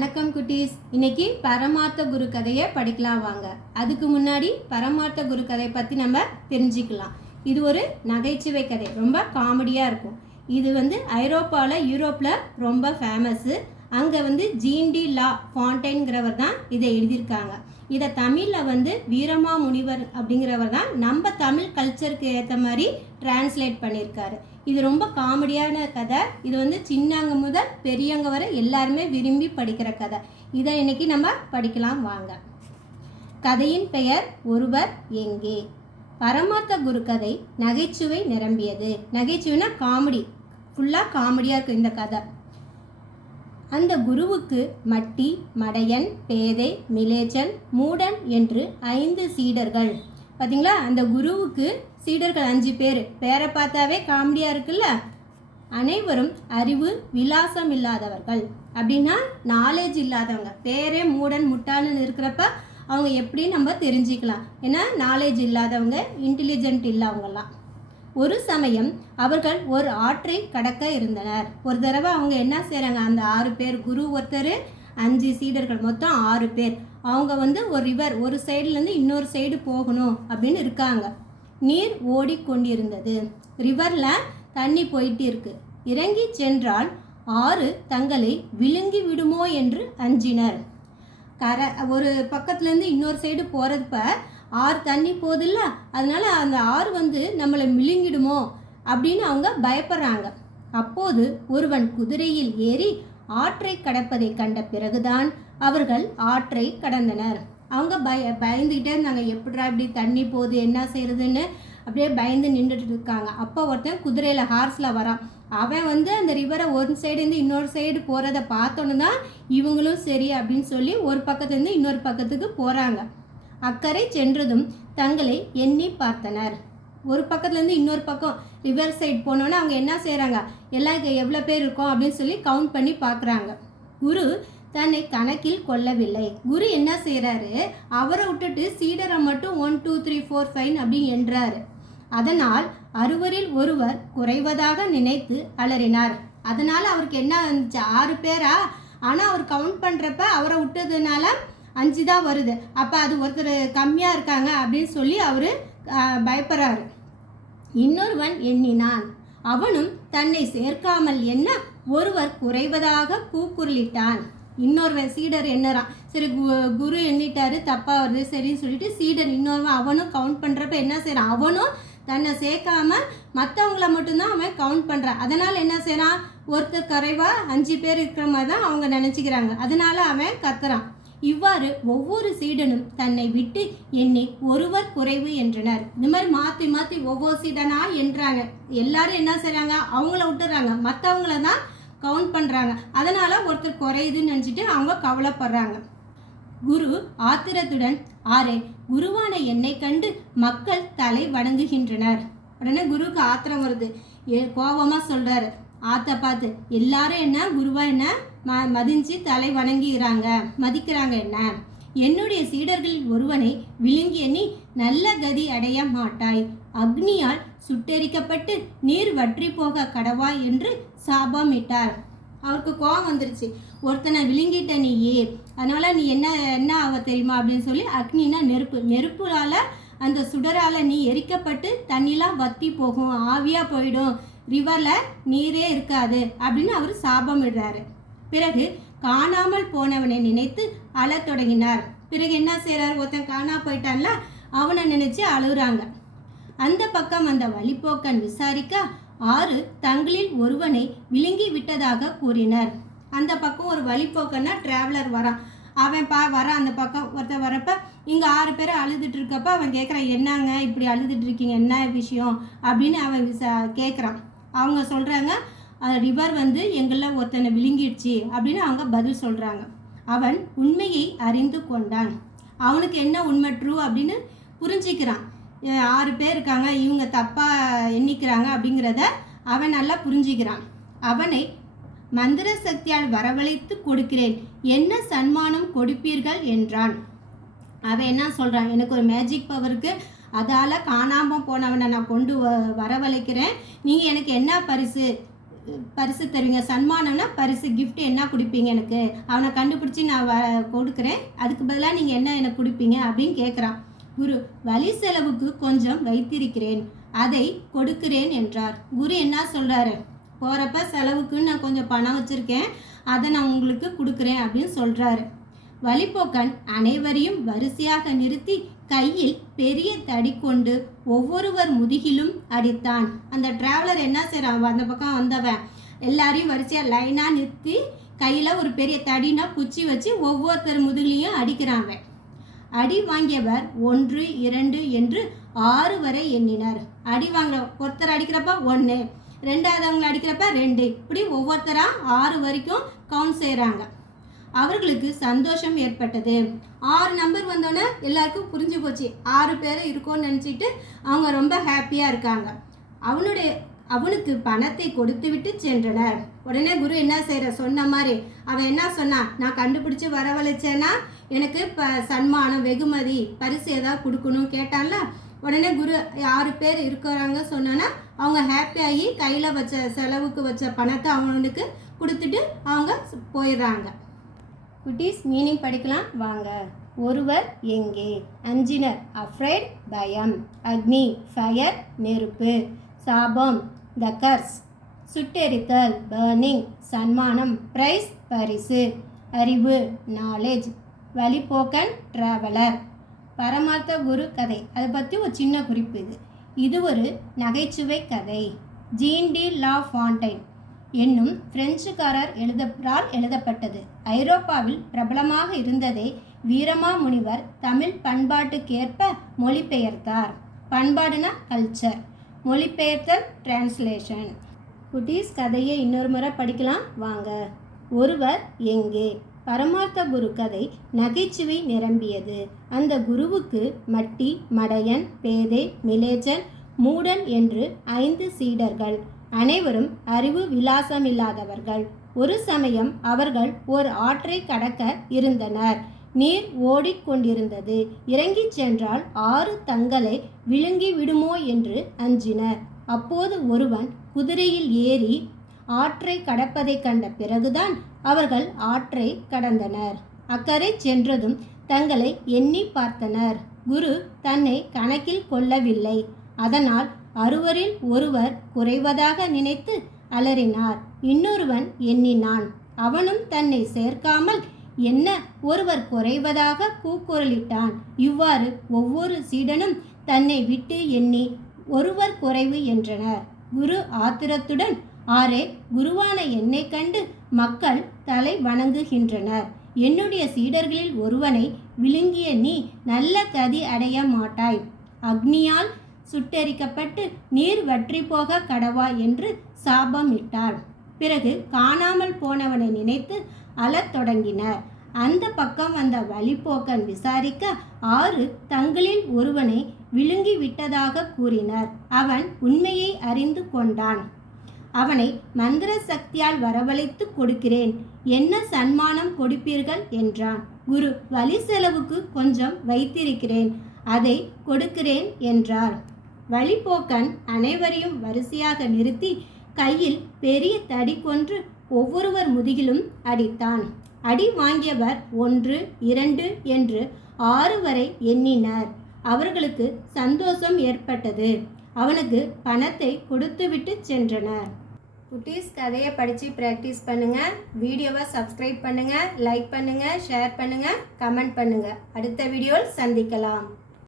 வணக்கம் குட்டீஸ். இன்னைக்கு பரமார்த்த குரு கதையை படிக்கலாம் வாங்க. அதுக்கு முன்னாடி பரமார்த்த குரு கதையை பற்றி நம்ம தெரிஞ்சுக்கலாம். இது ஒரு நகைச்சுவை கதை, ரொம்ப காமெடியாக இருக்கும். இது யூரோப்பில் ரொம்ப ஃபேமஸ்ஸு. அங்கே ஜீன் டி லா ஃபாண்டைன்கிறவர் தான் இதை எழுதியிருக்காங்க. இதை தமிழில் வீரமா முனிவர் அப்படிங்கிறவர் தான் நம்ம தமிழ் கல்ச்சருக்கு ஏற்ற மாதிரி டிரான்ஸ்லேட் பண்ணியிருக்காரு. இது ரொம்ப காமெடியான கதை. இது சின்னவங்க முதல் பெரியவங்க வரை எல்லாருமே விரும்பி படிக்கிற கதை. இதை இன்னைக்கு நம்ம படிக்கலாம் வாங்க. கதையின் பெயர் ஒருவர் எங்கே. பரமார்த்த குரு கதை நகைச்சுவை நிரம்பியது. நகைச்சுவைனா காமெடி, ஃபுல்லாக காமெடியாக இருக்குது இந்த கதை. அந்த குருவுக்கு மட்டி, மடையன், பேதை, மிலேச்சன், மூடன் என்று 5 சீடர்கள். பார்த்தீங்களா, அந்த குருவுக்கு சீடர்கள் 5 பேர். பேரை பார்த்தாவே காமெடியாக இருக்குல்ல. அனைவரும் அறிவு விலாசம் இல்லாதவர்கள். அப்படின்னா நாலேஜ் இல்லாதவங்க. பேரே மூடன் முட்டான்னு இருக்கிறப்ப அவங்க எப்படி நம்ம தெரிஞ்சுக்கலாம். ஏன்னா நாலேஜ் இல்லாதவங்க, இன்டெலிஜென்ட் இல்லாதவங்கலாம். ஒரு சமயம் அவர்கள் ஒரு ஆற்றை கடக்க இருந்தனர். ஒரு தடவை அவங்க என்ன செய்கிறாங்க, அந்த 6 பேர், குரு ஒருத்தர், 5 சீடர்கள், மொத்தம் 6 பேர். அவங்க ஒரு ரிவர், ஒரு சைடுலேருந்து இன்னொரு சைடு போகணும் அப்படின்னு இருக்காங்க. நீர் ஓடிக்கொண்டிருந்தது. ரிவரில் தண்ணி போயிட்டு இருக்கு. இறங்கி சென்றால் ஆறு தங்களை விழுங்கி விடுமோ என்று அஞ்சினர். ஒரு பக்கத்துலேருந்து இன்னொரு சைடு போகிறப்ப ஆறு தண்ணி போதில்ல, அதனால அந்த ஆறு நம்மளை விழுங்கிடுமோ அப்படின்னு அவங்க பயப்படுறாங்க. அப்போது ஒருவன் குதிரையில் ஏறி ஆற்றை கடப்பதை கண்ட பிறகுதான் அவர்கள் ஆற்றை கடந்தனர். அவங்க பயந்துக்கிட்டே இருந்தாங்க. எப்படிரா இப்படி தண்ணி போகுது, என்ன செய்யறதுன்னு அப்படியே பயந்து நின்றுட்டு இருக்காங்க. அப்போ ஒருத்தன் குதிரையில் ஹார்ஸில் வரான். அவன் அந்த ரிவரை ஒரு சைடுலேருந்து இன்னொரு சைடு போகிறத பார்த்தோன்னு தான் இவங்களும் சரி அப்படின்னு சொல்லி ஒரு பக்கத்துலேருந்து இன்னொரு பக்கத்துக்கு போகிறாங்க. அக்கறை சென்றதும் தங்களை எண்ணி பார்த்தனர். ஒரு பக்கத்துலேருந்து இன்னொரு பக்கம் ரிவர் சைடு போனோன்னே அவங்க என்ன செய்கிறாங்க, எல்லாம் எவ்வளோ பேர் இருக்கோம் அப்படின்னு சொல்லி கவுண்ட் பண்ணி பார்க்குறாங்க. குரு தன்னை கணக்கில் கொள்ளவில்லை. குரு என்ன செய்கிறாரு, அவரை விட்டுட்டு சீடரை மட்டும் 1 2 3 4 5 அப்படின்னு என்றாரு. அதனால் 6வரில் ஒருவர் குறைவதாக நினைத்து அலறினார். அதனால் அவருக்கு என்ன வந்துச்சு, 6 பேரா, ஆனால் அவர் கவுண்ட் பண்ணுறப்ப அவரை விட்டதுனால 5 தான் வருது. அப்போ அது ஒருத்தர் கம்மியாக இருக்காங்க அப்படின்னு சொல்லி அவர் பயப்படுறாரு. இன்னொருவன் எண்ணினான். அவனும் தன்னை சேர்க்காமல் என்ன ஒருவர் குறைவதாக கூக்குரலிட்டான். இன்னொருவன் சீடர் எண்ணறான். சரி, குரு எண்ணிட்டாரு, தப்பாக வருது சரின்னு சொல்லிட்டு சீடர் இன்னொருவன் அவனும் கவுண்ட் பண்ணுறப்ப என்ன செய்கிறான், அவனும் தன்னை சேர்க்காம மற்றவங்கள மட்டும்தான் அவன் கவுண்ட் பண்ணுறான். அதனால் என்ன செய்கிறான், ஒருத்தர் குறைவாக 5 பேர் இருக்கிற மாதிரி தான் அவங்க நினச்சிக்கிறாங்க. அதனால் அவன் கத்துறான். இவ்வாறு ஒவ்வொரு சீடனும் தன்னை விட்டு எண்ணி ஒருவர் குறைவு என்றனர். இந்த மாதிரி மாற்றி மாற்றி ஒவ்வொரு சீடனா என்றாங்க. எல்லாரும் என்ன செய்கிறாங்க, அவங்கள விட்டுறாங்க, மற்றவங்கள தான் கவுண்ட் பண்ணுறாங்க. அதனால் ஒருத்தர் குறையுதுன்னு நினச்சிட்டு அவங்க கவலைப்படுறாங்க. குரு ஆத்திரத்துடன், ஆரே, குருவான என்னை கண்டு மக்கள் தலை வணங்குகின்றனர். உடனே குருவுக்கு ஆத்திரம் வருது. கோபமாக சொல்கிறாரு, ஆத்த பார்த்து, எல்லாரும் என்ன குருவா என்ன மதிஞ்சு தலை வணங்குகிறாங்க, மதிக்கிறாங்க. என்ன என்னுடைய சீடர்களில் ஒருவனை விழுங்கி எண்ணி நல்ல கதி அடைய மாட்டாய். அக்னியால் சுட்டெரிக்கப்பட்டு நீர் வற்றி போக கடவா என்று சாபமிட்டார். அவருக்கு கோபம் வந்துருச்சு. ஒருத்தனை விழுங்கிட்ட நீயே, அதனால நீ என்ன என்ன ஆக தெரியுமா அப்படின்னு சொல்லி, அக்னினா நெருப்பு, நெருப்புனால அந்த சுடரால் நீ எரிக்கப்பட்டு தண்ணிலாம் வத்தி போகும், ஆவியாக போயிடும், ரிவரில் நீரே இருக்காது அப்படின்னு அவர் சாபமிடுறாரு. பிறகு காணாமல் போனவனை நினைத்து அழத் தொடங்கினார். பிறகு என்ன செய்கிறார், ஒருத்தன் காணா போயிட்டான்ல, அவனை நினைச்சு அழுகுறாங்க. அந்த பக்கம் அந்த வழிப்போக்கன் விசாரிக்க 6 தங்களில் ஒருவனை விழுங்கி விட்டதாக கூறினர். அந்த பக்கம் ஒரு வழிப்போக்கன்னா டிராவலர் வரான். அவன் வரான். அந்த பக்கம் ஒருத்தர் வரப்ப இங்கே 6 பேரை அழுதுட்டு இருக்கப்ப அவன் கேட்குறான், என்னங்க இப்படி அழுதுட்டு இருக்கீங்க, என்ன விஷயம் அப்படின்னு அவன் கேட்குறான். அவங்க சொல்கிறாங்க, ரிவர் எங்களில் ஒருத்தனை விழுங்கிடுச்சு அப்படின்னு அவங்க பதில் சொல்கிறாங்க. அவன் உண்மையை அறிந்து கொண்டான். அவனுக்கு என்ன உண்மை, ட்ரூ அப்படின்னு புரிஞ்சிக்கிறான். 6 பேர் இருக்காங்க, இவங்க தப்பாக எண்ணிக்கிறாங்க அப்படிங்கிறத அவன் நல்லா புரிஞ்சிக்கிறான். அவனை மந்திர சக்தியால் வரவழைத்து கொடுக்கிறேன், என்ன சன்மானம் கொடுப்பீர்கள் என்றான். அவன் என்ன சொல்கிறான், எனக்கு ஒரு மேஜிக் பவருக்கு, அதால் காணாமல் போனவனை நான் கொண்டு வரவழைக்கிறேன், நீங்கள் எனக்கு என்ன பரிசு பரிசு தருவீங்க? சன்மானம்னா பரிசு, gift என்ன கொடுப்பீங்க எனக்கு? அவனை கண்டுபிடிச்சி நான் கொடுக்குறேன், அதுக்கு பதிலாக நீங்கள் என்ன எனக்கு கொடுப்பீங்க அப்படின்னு கேட்குறான். குரு, வழி செலவுக்கு கொஞ்சம் வைத்திருக்கிறேன், அதை கொடுக்கிறேன் என்றார். குரு என்ன சொல்கிறாரு? போகிறப்ப செலவுக்குன்னு நான் கொஞ்சம் பணம் வச்சுருக்கேன், அதை நான் உங்களுக்கு கொடுக்குறேன் அப்படின்னு சொல்கிறாரு. வழிப்போக்கன் அனைவரையும் வரிசையாக நிறுத்தி கையில் பெரிய தடி கொண்டு ஒவ்வொருவர் முதுகிலும் அடித்தான். அந்த டிராவலர் என்ன செய்கிறான்? அந்த பக்கம் வந்தவன் எல்லாரையும் வரிசையாக லைனாக நிறுத்தி கையில் ஒரு பெரிய தடினா குச்சி வச்சு ஒவ்வொருத்தர் முதுகிலையும் அடிக்கிறாங்க. அடி வாங்கியவர் 1, 2 என்று 6 வரை எண்ணினார். அடி வாங்குற ஒருத்தர் அடிக்கிறப்ப 1, ரெண்டாவதவங்களை அடிக்கிறப்ப 2, இப்படி ஒவ்வொருத்தராக 6 வரைக்கும் கவுண்ட் செய்கிறாங்க. அவர்களுக்கு சந்தோஷம் ஏற்பட்டது. 6 நம்பர் வந்தோன்னே எல்லாருக்கும் புரிஞ்சு போச்சு, 6 பேர் இருக்கோன்னு நினச்சிட்டு அவங்க ரொம்ப ஹாப்பியாக இருக்காங்க. அவனுக்கு பணத்தை கொடுத்து விட்டு சென்றனர். உடனே குரு என்ன செய்கிற? சொன்ன மாதிரி அவன் என்ன சொன்னான்? நான் கண்டுபிடிச்சி வரவழைச்சேன்னா எனக்கு சன்மானம், வெகுமதி, பரிசு ஏதாவது கொடுக்கணும் கேட்டான்ல. உடனே குரு 6 பேர் இருக்கிறாங்க சொன்னா அவங்க ஹாப்பியாகி கையில் வச்ச செலவுக்கு வச்ச பணத்தை அவனுக்கு கொடுத்துட்டு அவங்க போயிடுறாங்க. குட்டீஸ், மீனிங் படிக்கலாம் வாங்க. ஒருவர் எங்கே? அஞ்சினர் அஃப்ரைட் பயம், அக்னி ஃபயர் நெருப்பு, சாபம் த கர்ஸ், சுட்டெரித்தல் பர்னிங், சன்மானம் பிரைஸ் பரிசு, அறிவு நாலேஜ், வழிப்போக்கன் டிராவலர். பரமார்த்த குரு கதை, அதை பற்றி ஒரு சின்ன குறிப்பு. இது ஒரு நகைச்சுவை கதை. ஜீன் டி லா ஃபாண்டைன் என்னும் பிரெஞ்சுக்காரர் எழுதப்பட்டது. ஐரோப்பாவில் பிரபலமாக இருந்ததை வீரமா முனிவர் தமிழ் பண்பாட்டுக்கேற்ப மொழிபெயர்த்தார். பண்பாடுனா கல்ச்சர், மொழிபெயர்த்தல் டிரான்ஸ்லேஷன். குட்டீஸ், கதையை இன்னொரு முறை படிக்கலாம் வாங்க. ஒருவர் எங்கே? பரமார்த்த குரு கதை நகைச்சுவை நிரம்பியது. அந்த குருவுக்கு மட்டி, மடையன், பேதை, மிலேச்சன், மூடன் என்று 5 சீடர்கள். அனைவரும் அறிவு விலாசமில்லாதவர்கள். ஒரு சமயம் அவர்கள் ஒரு ஆற்றை கடக்க இருந்தனர். நீர் ஓடிக்கொண்டிருந்தது. இறங்கிச் சென்றால் ஆறு தங்களை விழுங்கி விடுமோ என்று அஞ்சினர். அப்போது ஒருவன் குதிரையில் ஏறி ஆற்றை கடப்பதை கண்ட பிறகுதான் அவர்கள் ஆற்றை கடந்தனர். அக்கறை சென்றதும் தங்களை எண்ணி பார்த்தனர். குரு தன்னை கணக்கில் கொள்ளவில்லை. அதனால் அறுவரில் ஒருவர் குறைவதாக நினைத்து அலறினார். இன்னொருவன் எண்ணினான். அவனும் தன்னை சேர்க்காமல் என்ன ஒருவர் குறைவதாக கூக்குரலிட்டான். இவ்வாறு ஒவ்வொரு சீடனும் தன்னை விட்டு எண்ணி ஒருவர் குறைவு என்றனர். குரு ஆத்திரத்துடன், ஆரே, குருவான என்னை கண்டு மக்கள் தலை வணங்குகின்றனர். என்னுடைய சீடர்களில் ஒருவனை விழுங்கிய நீ நல்ல கதி அடைய மாட்டாய். அக்னியால் சுட்டெரிக்கப்பட்டு நீர் வற்றி போக கடவா என்று சாபமிட்டார். பிறகு காணாமல் போனவனை நினைத்து அழத் தொடங்கினர். அந்த பக்கம் வந்த வழிப்போக்கன் விசாரிக்க 6 தங்களில் ஒருவனை விழுங்கி விட்டதாக கூறினர். அவன் உண்மையை அறிந்து கொண்டான். அவனை மந்திர சக்தியால் வரவழைத்து கொடுக்கிறேன். என்ன சன்மானம் கொடுப்பீர்கள் என்றான். குரு, வழி செலவுக்கு கொஞ்சம் வைத்திருக்கிறேன், அதை கொடுக்கிறேன் என்றார். வழிப்போக்கன் அனைவரையும் வரிசையாக நிறுத்தி கையில் பெரிய தடி கொன்று ஒவ்வொருவர் முதுகிலும் அடித்தான். அடி வாங்கியவர் 1, 2 என்று 6 வரை எண்ணினர். அவர்களுக்கு சந்தோஷம் ஏற்பட்டது. அவனுக்கு பணத்தை கொடுத்துவிட்டு சென்றனர். குட்டீஸ், கதையை படித்து ப்ராக்டிஸ் பண்ணுங்கள். வீடியோவை சப்ஸ்கிரைப் பண்ணுங்கள், லைக் பண்ணுங்கள், ஷேர் பண்ணுங்கள், கமெண்ட் பண்ணுங்கள். அடுத்த வீடியோவில் சந்திக்கலாம்.